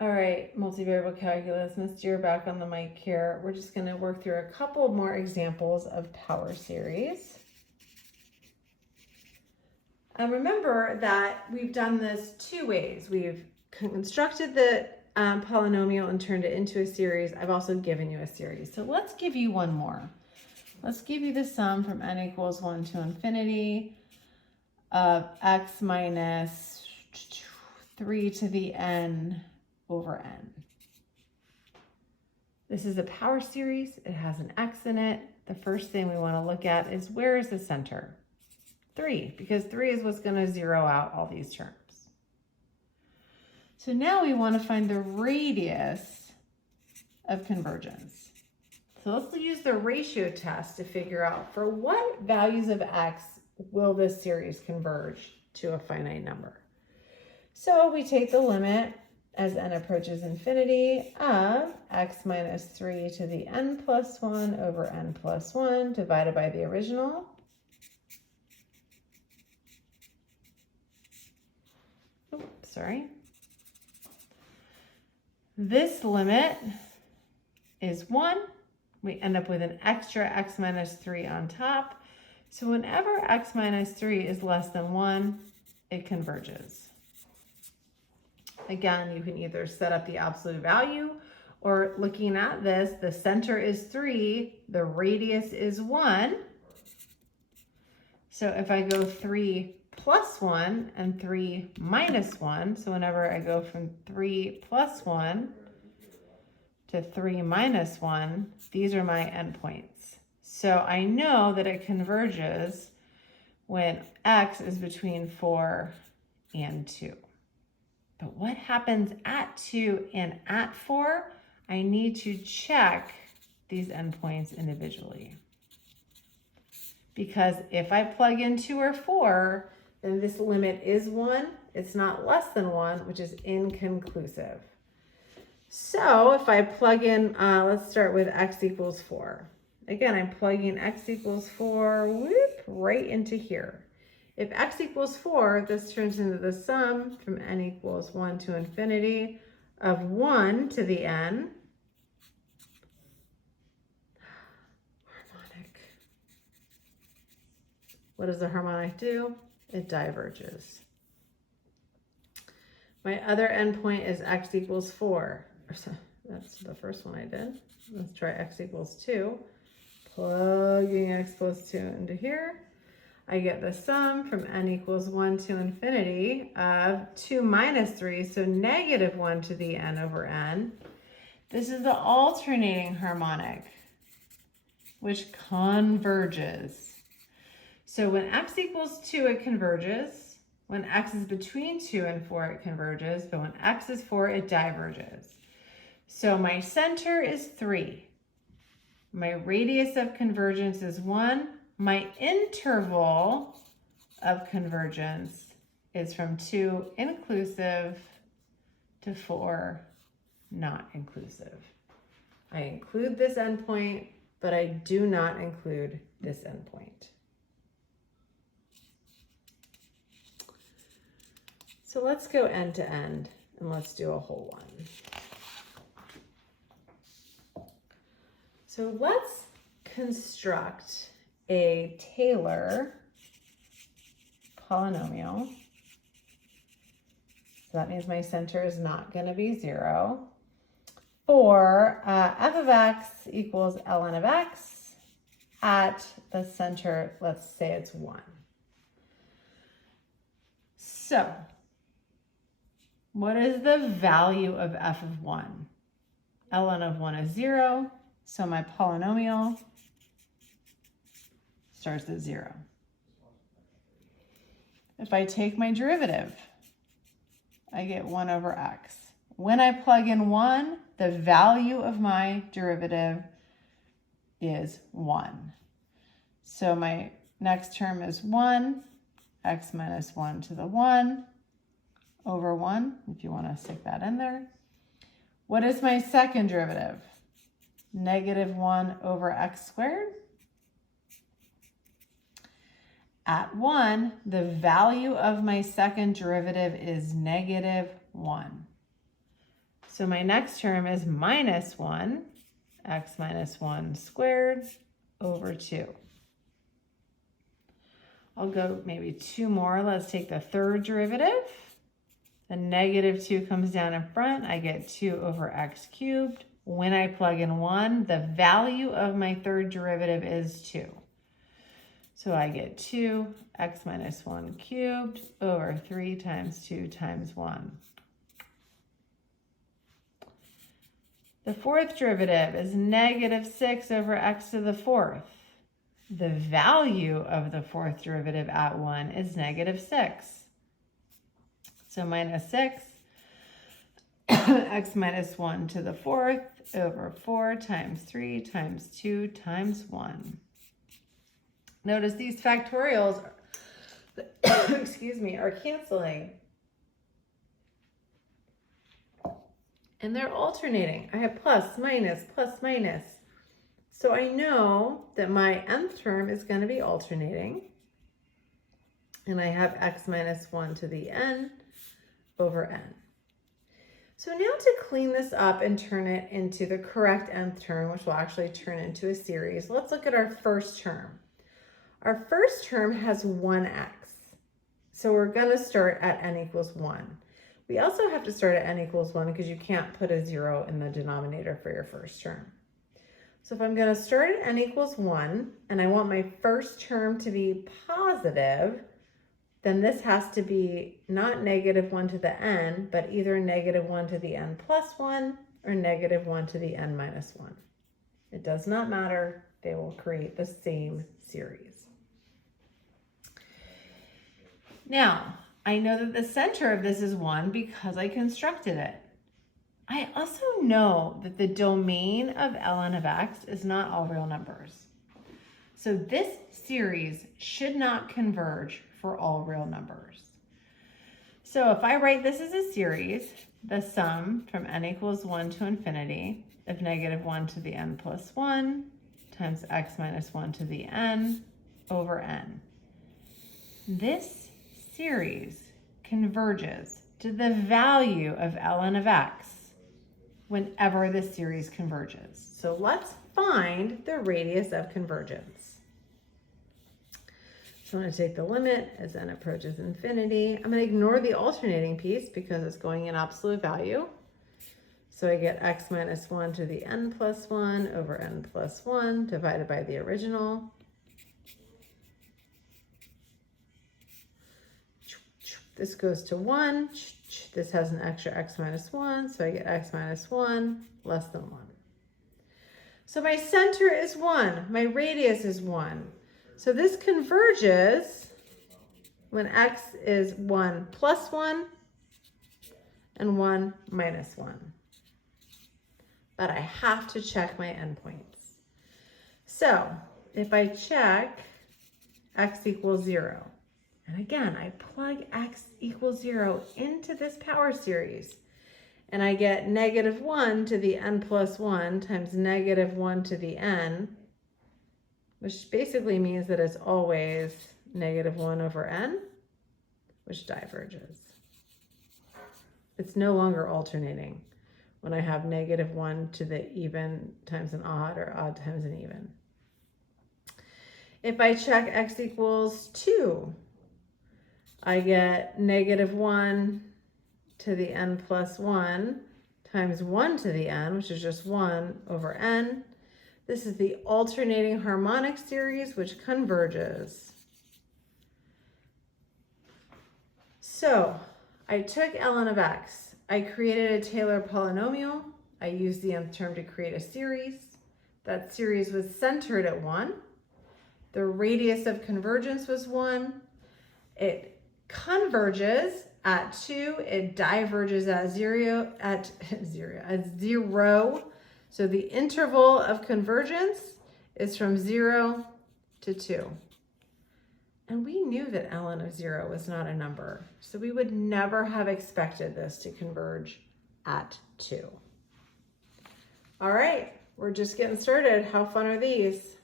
All right, multivariable calculus, Ms. Deere back on the mic here. We're just gonna work through a couple more examples of power series. Remember that we've done this two ways. We've constructed the polynomial and turned it into a series. I've also given you a series. So let's give you one more. Let's give you the sum from n equals 1 to infinity of x minus 3 to the n over n. This is a power series. It has an x in it. The first thing we want to look at is where is the center? 3, because 3 is what's going to zero out all these terms. So now we want to find the radius of convergence. So let's use the ratio test to figure out for what values of x will this series converge to a finite number. So we take the limit as n approaches infinity of x minus 3 to the n plus 1 over n plus 1 divided by the original. Oops, sorry. This limit is 1. We end up with an extra x minus 3 on top. So whenever x minus 3 is less than 1, it converges. Again, you can either set up the absolute value, or looking at this, the center is 3, the radius is 1. So if I go 3 plus 1 and 3 minus 1, so whenever I go from 3 plus 1 to 3 minus 1, these are my endpoints. So I know that it converges when x is between 4 and 2. But what happens at 2 and at 4? I need to check these endpoints individually. Because if I plug in 2 or 4, then this limit is 1. It's not less than 1, which is inconclusive. So if I plug in, let's start with x equals 4. Again, I'm plugging x equals 4, whoop, right into here. If x equals 4, this turns into the sum from n equals 1 to infinity of 1 to the n. Harmonic. What does the harmonic do? It diverges. My other endpoint is x equals 4. That's the first one I did. Let's try x equals 2. Plugging x plus 2 into here. I get the sum from n equals 1 to infinity of 2 minus 3, so negative 1 to the n over n. This is the alternating harmonic, which converges. So when x equals 2, it converges. When x is between 2 and 4, it converges. But when x is 4, it diverges. So my center is 3. My radius of convergence is 1. My interval of convergence is from 2 inclusive to 4 not inclusive. I include this endpoint, but I do not include this endpoint. So let's go end to end and let's do a whole one. So let's construct a Taylor polynomial. So that means my center is not going to be 0. For f of x equals ln of x at the center, let's say it's 1. So what is the value of f of 1? ln of 1 is 0, so my polynomial starts at 0. If I take my derivative, I get 1 over x. When I plug in 1, the value of my derivative is 1. So my next term is 1, x minus 1 to the 1 over 1, if you want to stick that in there. What is my second derivative? Negative 1 over x squared. At 1, the value of my second derivative is negative 1. So my next term is minus 1, x minus 1 squared over 2. I'll go maybe 2 more. Let's take the third derivative. The negative 2 comes down in front. I get 2 over x cubed. When I plug in 1, the value of my third derivative is 2. So I get 2 x minus 1 cubed over 3 times 2 times 1. The fourth derivative is negative 6 over x to the fourth. The value of the fourth derivative at 1 is negative 6. So minus 6, x minus 1 to the fourth over 4 times 3 times 2 times 1. Notice these factorials, excuse me, are canceling. And they're alternating. I have plus, minus, plus, minus. So I know that my nth term is going to be alternating. And I have x minus 1 to the n over n. So now to clean this up and turn it into the correct nth term, which will actually turn into a series, let's look at our first term. Our first term has 1x. So we're going to start at n equals 1. We also have to start at n equals 1 because you can't put a 0 in the denominator for your first term. So if I'm going to start at n equals 1 and I want my first term to be positive, then this has to be not negative 1 to the n, but either negative 1 to the n plus 1 or negative 1 to the n minus 1. It does not matter. They will create the same series. Now, I know that the center of this is 1 because I constructed it. I also know that the domain of ln of x is not all real numbers. So this series should not converge for all real numbers. So if I write this as a series, the sum from n equals 1 to infinity of negative 1 to the n plus 1 times x minus 1 to the n over n. This series converges to the value of ln of x whenever the series converges. So let's find the radius of convergence. So I'm going to take the limit as n approaches infinity. I'm going to ignore the alternating piece because it's going in absolute value. So I get x minus 1 to the n plus 1 over n plus 1 divided by the original. This goes to 1. This has an extra x minus 1, so I get x minus 1 less than 1. So my center is 1. My radius is 1. So this converges when x is 1 plus 1 and 1 minus 1. But I have to check my endpoints. So if I check x equals 0, and again, I plug x equals 0 into this power series, and I get negative 1 to the n plus 1 times negative 1 to the n, which basically means that it's always negative 1 over n, which diverges. It's no longer alternating when I have negative 1 to the even times an odd or odd times an even. If I check x equals 2, I get negative 1 to the n plus 1 times 1 to the n, which is just 1 over n. This is the alternating harmonic series, which converges. So I took ln of x. I created a Taylor polynomial. I used the nth term to create a series. That series was centered at 1. The radius of convergence was 1. It converges at 2, it diverges at 0, at 0. So the interval of convergence is from 0 to 2. And we knew that ln of 0 was not a number, so we would never have expected this to converge at 2. All right, we're just getting started. How fun are these?